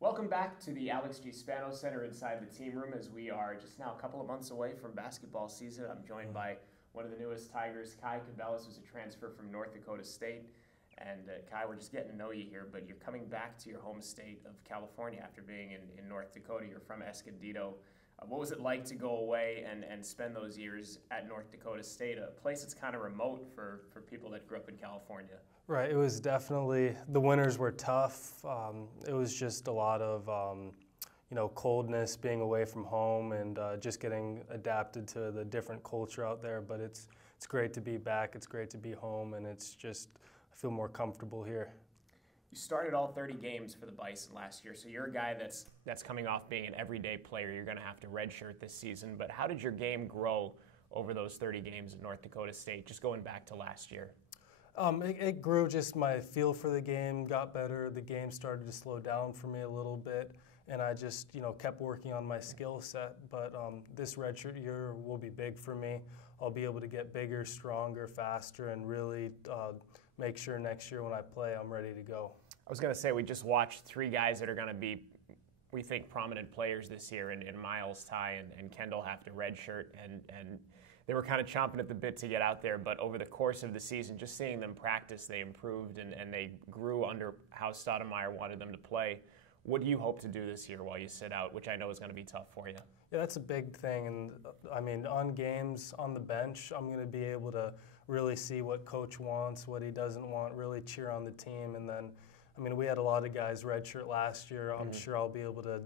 Welcome back to the Alex G. Spano Center inside the team room as we are just now a couple of months away from basketball season. I'm joined by one of the newest Tigers, Khy Kabellis, who's a transfer from North Dakota State. And Khy, we're just getting to know you here, but you're coming back to your home state of California after being in North Dakota. You're from Escondido. What was it like to go away and spend those years at North Dakota State, a place that's kind of remote for people that grew up in California? Right, it was definitely, the winters were tough. It was just a lot of, coldness, being away from home, and just getting adapted to the different culture out there. But it's great to be back, it's great to be home, and it's just, I feel more comfortable here. You started all 30 games for the Bison last year, so you're a guy that's coming off being an everyday player. You're going to have to redshirt this season, but how did your game grow over those 30 games at North Dakota State, just going back to last year? It grew, just my feel for the game got better. The game started to slow down for me a little bit, and I just, kept working on my skill set. But this redshirt year will be big for me. I'll be able to get bigger, stronger, faster, and really make sure next year when I play, I'm ready to go. I was going to say, we just watched three guys that are going to be, we think, prominent players this year in Miles, Ty, and Kendall have to redshirt, and they were kind of chomping at the bit to get out there, but over the course of the season, just seeing them practice, they improved and they grew under how Stoudemire wanted them to play. What do you hope to do this year while you sit out, which I know is going to be tough for you? Yeah, that's a big thing. And I mean, on games, on the bench, I'm going to be able to really see what coach wants, what he doesn't want, really cheer on the team. And then, I mean, we had a lot of guys redshirt last year. I'm sure I'll be able to,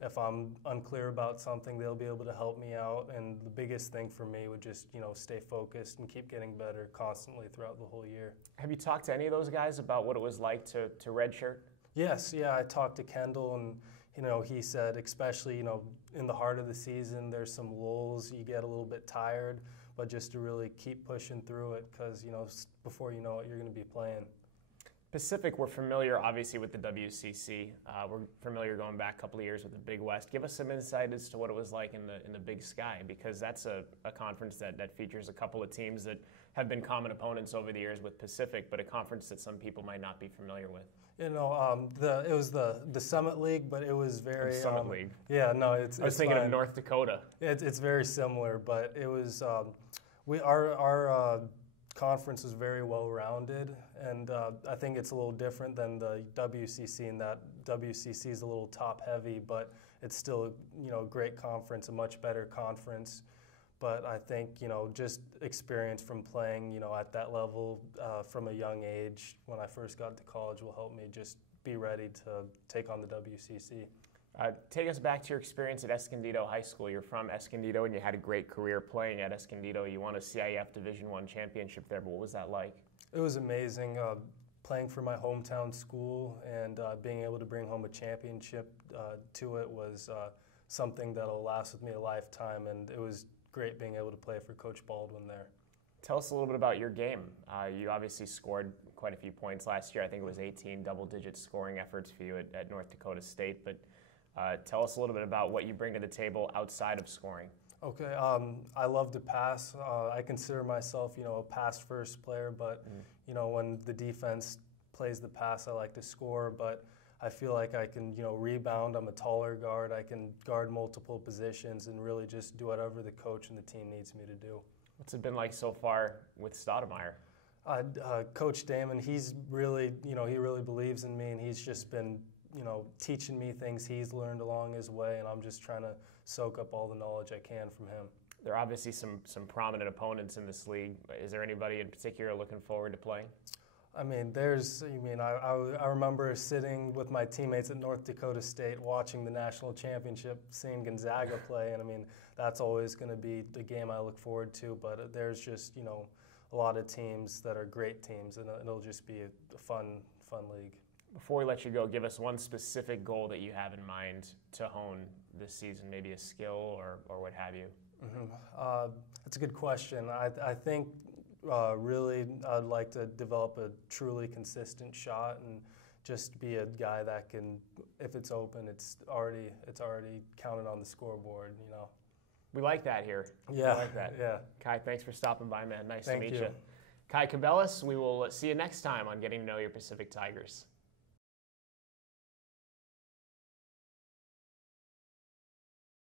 if I'm unclear about something, they'll be able to help me out. And the biggest thing for me would just, stay focused and keep getting better constantly throughout the whole year. Have you talked to any of those guys about what it was like to redshirt? Yes, yeah, I talked to Kendall, and he said, especially in the heart of the season, there's some lulls, you get a little bit tired, but just to really keep pushing through it, because before you know it, you're going to be playing. Pacific, we're familiar obviously with the WCC. We're familiar going back a couple of years with the Big West. Give us some insight as to what it was like in the Big Sky, because that's a conference that features a couple of teams that have been common opponents over the years with Pacific, but a conference that some people might not be familiar with. It was the Summit League, but it was very Summit League. Yeah, no, I was thinking of North Dakota. It's very similar, but it was our conference is very well-rounded, and I think it's a little different than the WCC in that WCC is a little top-heavy, but it's still a great conference, a much better conference. But I think just experience from playing at that level from a young age when I first got to college will help me just be ready to take on the WCC. Take us back to your experience at Escondido High School. You're from Escondido, and you had a great career playing at Escondido. You won a CIF Division I championship there, but what was that like? It was amazing. Playing for my hometown school and being able to bring home a championship to it was something that will last with me a lifetime, and it was great being able to play for Coach Baldwin there. Tell us a little bit about your game. You obviously scored quite a few points last year. I think it was 18 double-digit scoring efforts for you at North Dakota State, but tell us a little bit about what you bring to the table outside of scoring. Okay, I love to pass. I consider myself, a pass-first player, but when the defense plays the pass, I like to score. But I feel like I can, rebound. I'm a taller guard. I can guard multiple positions and really just do whatever the coach and the team needs me to do. What's it been like so far with Stoudemire? Coach Damon, he's really, he really believes in me, and he's just been teaching me things he's learned along his way, and I'm just trying to soak up all the knowledge I can from him. There are obviously some prominent opponents in this league. Is there anybody in particular looking forward to playing? I mean, I remember sitting with my teammates at North Dakota State watching the national championship, seeing Gonzaga play, and I mean, that's always going to be the game I look forward to, but there's just, a lot of teams that are great teams, and it'll just be a fun league. Before we let you go, give us one specific goal that you have in mind to hone this season, maybe a skill or what have you. That's a good question. I think really I'd like to develop a truly consistent shot and just be a guy that can, if it's open, it's already counted on the scoreboard, We like that here. Yeah. We like that. Yeah. Khy, thanks for stopping by, man. Nice to meet you. you. Khy Kabellis, we will see you next time on Getting to Know Your Pacific Tigers.